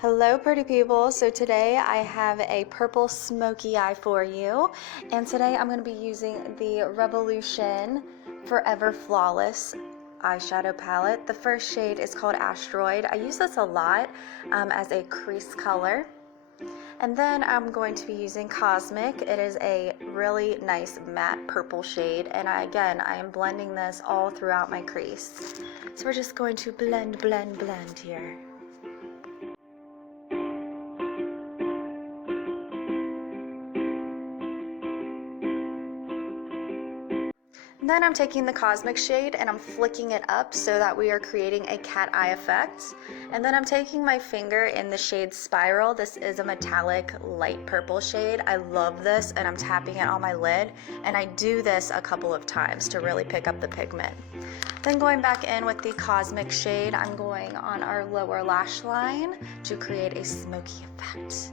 Hello pretty people. So today I have a purple smoky eye for you, and today I'm going to be using the Revolution Forever Flawless eyeshadow palette. The first shade is called Asteroid. I use this a lot as a crease color. And then I'm going to be using Cosmic. It is a really nice matte purple shade, and I am blending this all throughout my crease. So we're just going to blend here. And then I'm taking the Cosmic shade and I'm flicking it up so that we are creating a cat eye effect. And then I'm taking my finger in the shade Spiral. This is a metallic light purple shade. I love this, and I'm tapping it on my lid. And I do this a couple of times to really pick up the pigment. Then going back in with the Cosmic shade, I'm going on our lower lash line to create a smoky effect.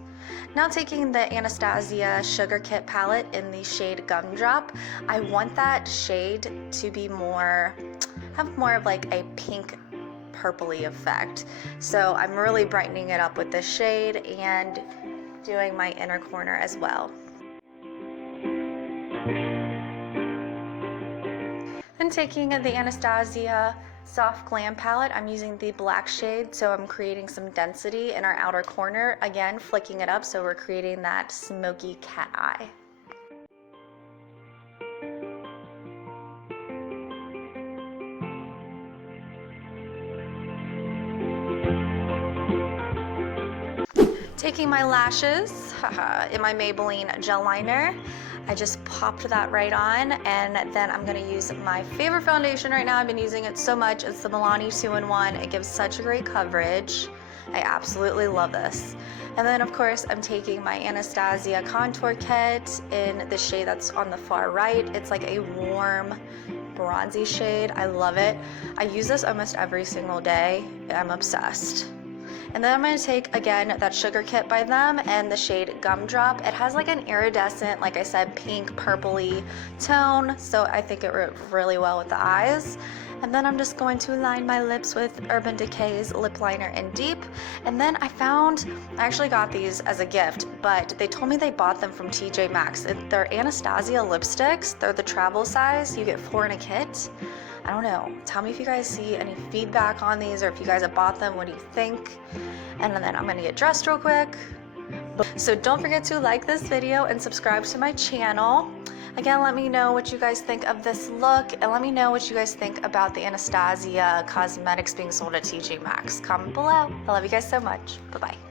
Now taking the Anastasia Sugar Kit palette in the shade Gumdrop, I want that shade to be have more of like a pink purpley effect. So I'm really brightening it up with this shade and doing my inner corner as well. Then taking the Anastasia Soft Glam palette, I'm using the black shade, so I'm creating some density in our outer corner. Again, flicking it up so we're creating that smoky cat eye. Taking my lashes in my Maybelline gel liner, I just popped that right on, and then I'm going to use my favorite foundation right now. I've been using it so much. It's the Milani 2-in-1. It gives such a great coverage. I absolutely love this. And then of course I'm taking my Anastasia contour kit in the shade that's on the far right. It's like a warm bronzy shade. I love it. I use this almost every single day. I'm obsessed. And then I'm going to take, again, that Sugar Kit by them and the shade Gumdrop. It has like an iridescent, like I said, pink, purpley tone, so I think it worked really well with the eyes. And then I'm just going to line my lips with Urban Decay's lip liner in Deep. And then I actually got these as a gift, but they told me they bought them from TJ Maxx. They're Anastasia lipsticks. They're the travel size. You get 4 in a kit. I don't know. Tell me if you guys see any feedback on these, or if you guys have bought them. What do you think? And then I'm gonna get dressed real quick. So don't forget to like this video and subscribe to my channel. Again, let me know what you guys think of this look, and let me know what you guys think about the Anastasia cosmetics being sold at TJ Maxx. Comment below. I love you guys so much. Bye-bye.